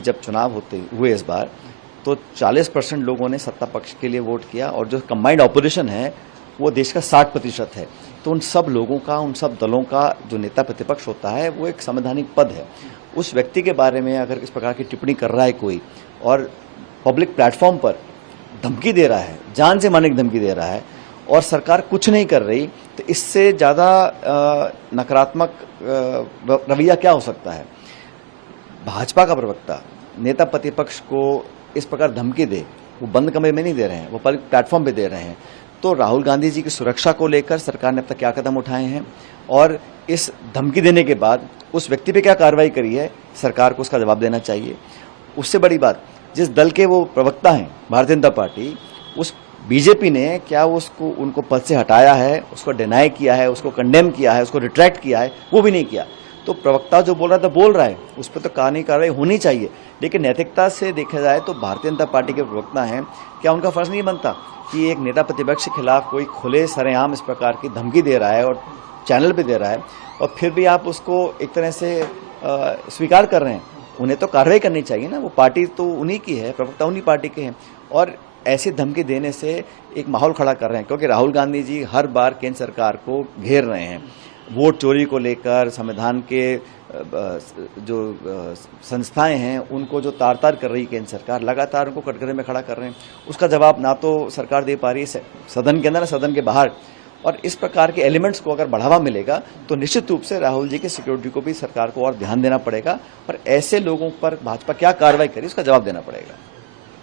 जब चुनाव होते हुए इस बार तो 40% लोगों ने सत्ता पक्ष के लिए वोट किया और जो कंबाइंड ऑपोजिशन है वो देश का 60% है। तो उन सब लोगों का, उन सब दलों का जो नेता प्रतिपक्ष होता है वो एक संवैधानिक पद है। उस व्यक्ति के बारे में अगर इस प्रकार की टिप्पणी कर रहा है कोई और पब्लिक प्लेटफॉर्म पर धमकी दे रहा है, जान से मारने की धमकी दे रहा है और सरकार कुछ नहीं कर रही, तो इससे ज़्यादा नकारात्मक रवैया क्या हो सकता है। भाजपा का प्रवक्ता नेता प्रतिपक्ष को इस प्रकार धमकी दे, वो बंद कमरे में नहीं दे रहे हैं, वो पब्लिक प्लेटफॉर्म पे दे रहे हैं। तो राहुल गांधी जी की सुरक्षा को लेकर सरकार ने अब तक क्या कदम उठाए हैं और इस धमकी देने के बाद उस व्यक्ति पे क्या कार्रवाई करी है, सरकार को उसका जवाब देना चाहिए। उससे बड़ी बात, जिस दल के वो प्रवक्ता हैं, भारतीय जनता पार्टी, उस बीजेपी ने क्या उसको उनको पद से हटाया है, उसको डिनाई किया है, उसको कंडेम किया है, उसको रिट्रैक्ट किया है? वो भी नहीं किया। तो प्रवक्ता जो बोल रहा था बोल रहा है, उस पर तो कानूनी कार्रवाई होनी चाहिए, लेकिन नैतिकता से देखा जाए तो भारतीय जनता पार्टी के प्रवक्ता हैं, क्या उनका फर्ज नहीं बनता कि एक नेता प्रतिपक्ष के खिलाफ कोई खुले सरेआम इस प्रकार की धमकी दे रहा है और चैनल पे दे रहा है और फिर भी आप उसको एक तरह से स्वीकार कर रहे हैं? उन्हें तो कार्रवाई करनी चाहिए ना। वो पार्टी तो उन्हीं की है, प्रवक्ता उन्हीं पार्टी के हैं और ऐसी धमकी देने से एक माहौल खड़ा कर रहे हैं, क्योंकि राहुल गांधी जी हर बार केंद्र सरकार को घेर रहे हैं। वोट चोरी को लेकर संविधान के जो संस्थाएं हैं उनको जो तार-तार कर रही केंद्र सरकार, लगातार उनको कटघरे में खड़ा कर रहे हैं। उसका जवाब ना तो सरकार दे पा रही है सदन के अंदर, ना सदन के बाहर। और इस प्रकार के एलिमेंट्स को अगर बढ़ावा मिलेगा तो निश्चित रूप से राहुल जी की सिक्योरिटी को भी सरकार को और ध्यान देना पड़ेगा और ऐसे लोगों पर भाजपा क्या कार्रवाई करे उसका जवाब देना पड़ेगा।